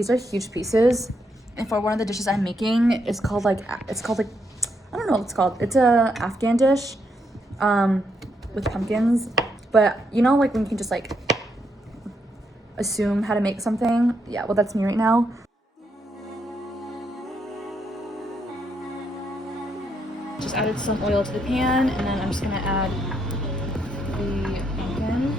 these are huge pieces. And for one of the dishes I'm making, it's called like I don't know what it's called. It's a Afghan dish, with pumpkins. But you know, like when you can just like assume how to make something. Yeah, well, that's me right now. Just added some oil to the pan, and then I'm just gonna add the pumpkin.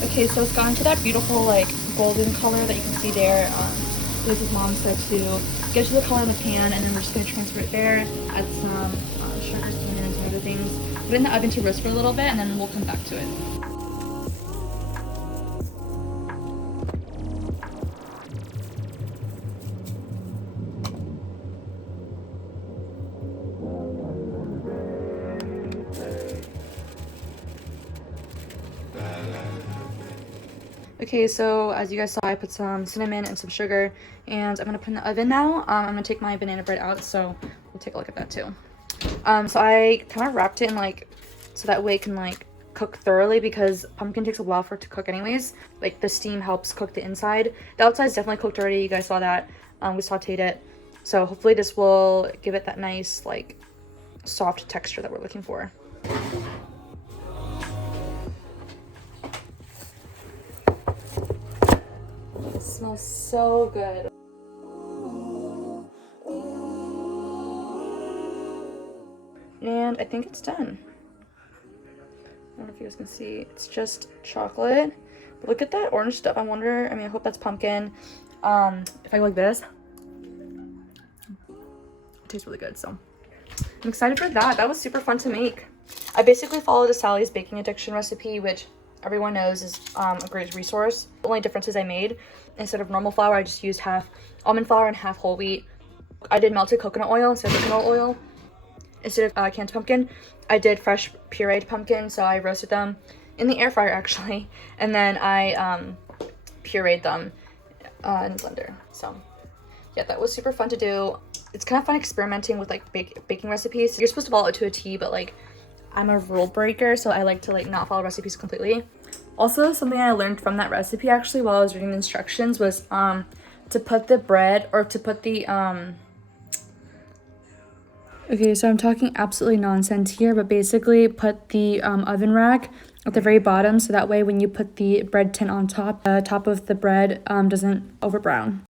Okay, so it's gotten to that beautiful like golden color that you can see there. Lisa's mom said to get to the color in the pan, and then we're just gonna transfer it there. Add some sugar, cinnamon, and some other things. Put it in the oven to roast for a little bit, and then we'll come back to it. Okay, so as you guys saw, I put some cinnamon and some sugar, and I'm gonna put in the oven now. I'm gonna take my banana bread out, so we'll take a look at that too. So I kind of wrapped it in like, so that way it can like cook thoroughly, because pumpkin takes a while for it to cook anyways. Like the steam helps cook the inside. The outside is definitely cooked already. You guys saw that. We sauteed it. So hopefully this will give it that nice like soft texture that we're looking for. It smells so good. And I think it's done. I don't know if you guys can see. It's just chocolate. But look at that orange stuff. I wonder, I mean, I hope that's pumpkin. If I go like this, it tastes really good. So I'm excited for that. That was super fun to make. I basically followed the Sally's Baking Addiction recipe, which everyone knows is a great resource. The only differences I made, instead of normal flour, I just used half almond flour and half whole wheat. I did melted coconut oil instead of canola oil. Instead of canned pumpkin, I did fresh pureed pumpkin, so I roasted them in the air fryer actually, and then I pureed them in the blender. So yeah, that was super fun to do. It's kind of fun experimenting with like baking recipes. You're supposed to follow it to a T, but like I'm a rule breaker, so I like to like not follow recipes completely. Also, something I learned from that recipe actually while I was reading the instructions was to put the bread, or to put the okay, so I'm talking absolutely nonsense here, but basically put the oven rack at the very bottom, so that way when you put the bread tin on top, the top of the bread doesn't over brown.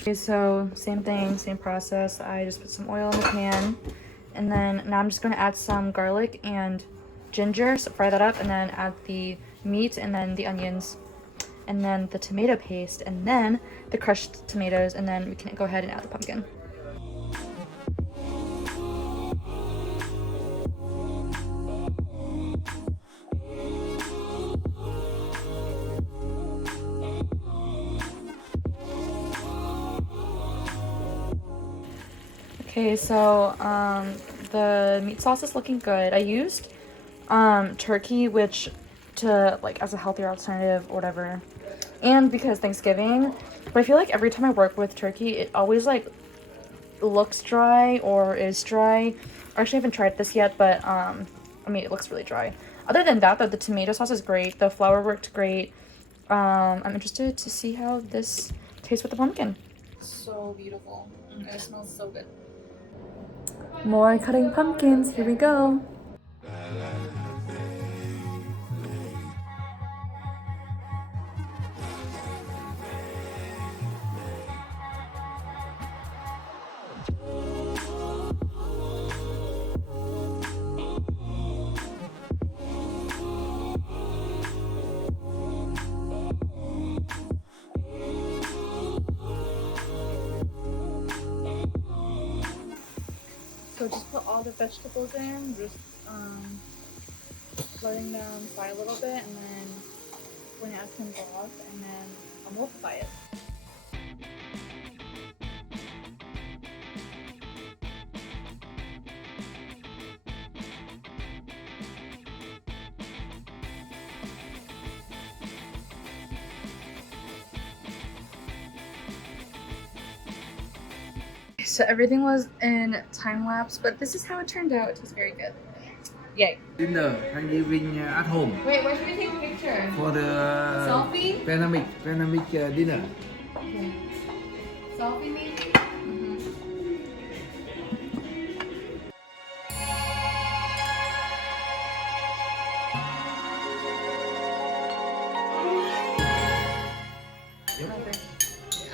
Okay, so same thing, same process. I just put some oil in the pan, and then now I'm just going to add some garlic and ginger, so fry that up, and then add the meat, and then the onions, and then the tomato paste, and then the crushed tomatoes, and then we can go ahead and add the pumpkin. Okay, so the meat sauce is looking good. I used turkey, which to like as a healthier alternative or whatever, and because Thanksgiving. But I feel like every time I work with turkey, it always like looks dry or is dry. Actually, I haven't tried this yet, but I mean, it looks really dry. Other than that, though, the tomato sauce is great. The flour worked great. I'm interested to see how this tastes with the pumpkin. So beautiful. It smells so good. More cutting pumpkins. Here we go. So just put all the vegetables in, just letting them fry a little bit, and then when it comes off, and then emulsify it. so everything was in time lapse, but this is how it turned out. It was very good. Yay. Dinner Thanksgiving at home Wait, where should we take a picture? for the Selfie? pandemic dinner. Okay. Selfie maybe?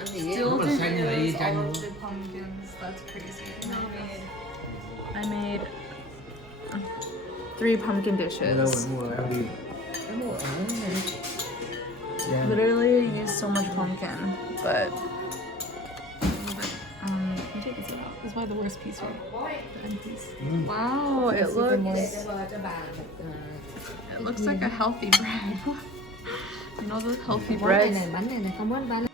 Still Rất là xanh didn't lại use chanh all luôn. of the pumpkins. That's crazy. I made 3 pumpkin Đâu dishes. mình mua ăn đi. Yeah. Literally used so much pumpkin, but you take this out. This is why the worst piece here. The end piece. Wow, it looks like a healthy bread. You know the healthy breads? Bánh này không có bánh.